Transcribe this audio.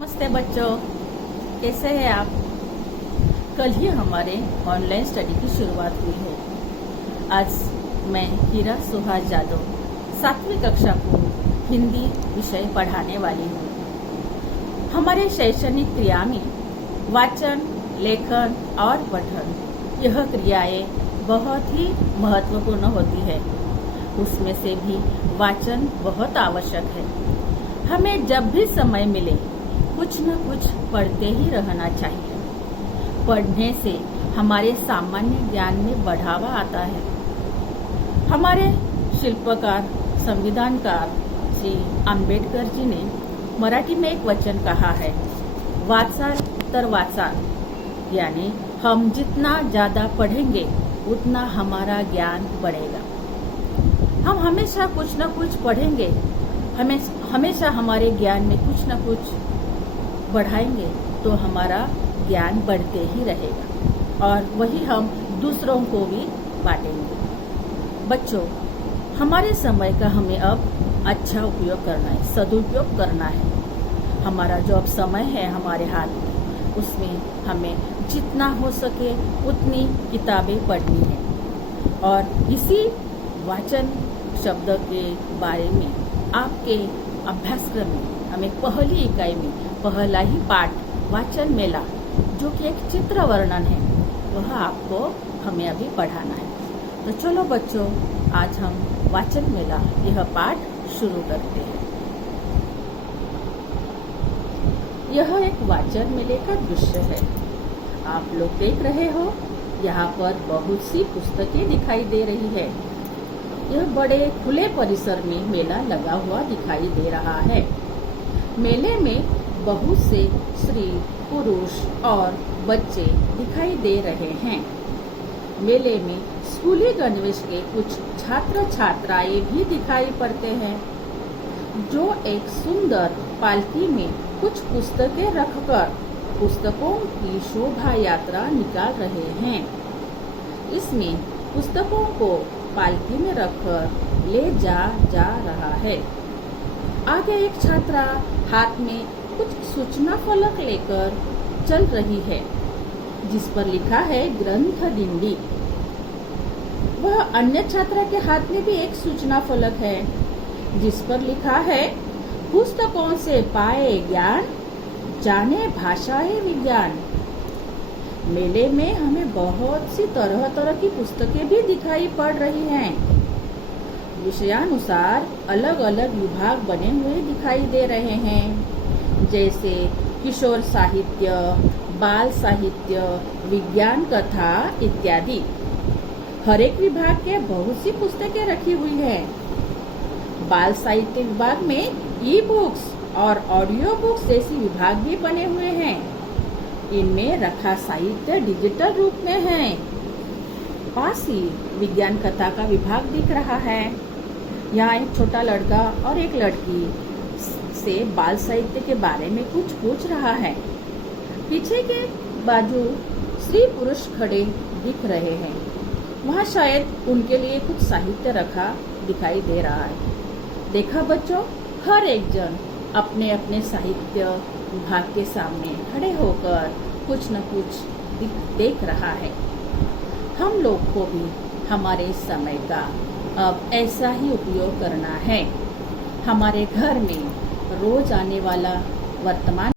नमस्ते बच्चों, कैसे हैं आप। कल ही हमारे ऑनलाइन स्टडी की शुरुआत हुई है। आज मैं हीरा सुहास जादव 7वीं कक्षा को हिंदी विषय पढ़ाने वाली हूँ। हमारे शैक्षणिक क्रिया में वाचन, लेखन और पठन यह क्रियाएं बहुत ही महत्वपूर्ण होती है। उसमें से भी वाचन बहुत आवश्यक है। हमें जब भी समय मिले कुछ न कुछ पढ़ते ही रहना चाहिए। पढ़ने से हमारे सामान्य ज्ञान में बढ़ावा आता है। हमारे शिल्पकार, संविधानकार श्री आंबेडकर जी ने मराठी में एक वचन कहा है, वाचाल तर वाचाल, यानी हम जितना ज्यादा पढ़ेंगे उतना हमारा ज्ञान बढ़ेगा। हम हमेशा कुछ न कुछ पढ़ेंगे, हमेशा हमारे ज्ञान में कुछ न कुछ बढ़ाएंगे तो हमारा ज्ञान बढ़ते ही रहेगा और वही हम दूसरों को भी बांटेंगे। बच्चों, हमारे समय का हमें अब अच्छा उपयोग करना है, सदुपयोग करना है। हमारा जो अब समय है हमारे हाथ में, उसमें हमें जितना हो सके उतनी किताबें पढ़नी है। और इसी वाचन शब्द के बारे में आपके अभ्यासक्रम में हमें पहली इकाई में पहला ही पाठ वाचन मेला, जो कि एक चित्र वर्णन है, वह आपको हमें अभी पढ़ाना है। तो चलो बच्चों, आज हम वाचन मेला यह पाठ शुरू करते हैं। यह एक वाचन मेले का दृश्य है। आप लोग देख रहे हो, यहाँ पर बहुत सी पुस्तकें दिखाई दे रही है। यह बड़े खुले परिसर में मेला लगा हुआ दिखाई दे रहा है। मेले में बहुत से स्त्री, पुरुष और बच्चे दिखाई दे रहे हैं। मेले में स्कूली गणवेश के कुछ छात्र छात्राएं भी दिखाई पड़ते हैं, जो एक सुंदर पालकी में कुछ पुस्तकें रखकर पुस्तकों की शोभा यात्रा निकाल रहे हैं। इसमें पुस्तकों को पालकी में रखकर ले जा रहा है। आगे एक छात्रा हाथ में कुछ सूचना फलक लेकर चल रही है, जिस पर लिखा है ग्रंथ दिंडी। वह अन्य छात्रा के हाथ में भी एक सूचना फलक है, जिस पर लिखा है पुस्तकों से पाए ज्ञान, जाने भाषाएं विज्ञान। मेले में हमें बहुत सी तरह तरह की पुस्तकें भी दिखाई पड़ रही हैं। विषयानुसार अलग अलग विभाग बने हुए दिखाई दे रहे हैं, जैसे किशोर साहित्य, बाल साहित्य, विज्ञान कथा इत्यादि। हर एक विभाग के बहुत सी पुस्तकें रखी हुई हैं। बाल साहित्य विभाग में ई बुक्स और ऑडियो बुक्स जैसी विभाग भी बने हुए हैं। इनमें रखा साहित्य डिजिटल रूप में है। पास ही विज्ञान कथा का विभाग दिख रहा है। यहाँ एक छोटा लड़का और एक लड़की से बाल साहित्य के बारे में कुछ पूछ रहा है। पीछे के बाजू स्त्री पुरुष खड़े दिख रहे हैं। वहाँ शायद उनके लिए कुछ साहित्य रखा दिखाई दे रहा है। देखा बच्चों, हर एक जन अपने अपने साहित्य विभाग के सामने खड़े होकर कुछ न कुछ देख रहा है। हम लोग को भी हमारे समय का अब ऐसा ही उपयोग करना है। हमारे घर में रोज आने वाला वर्तमान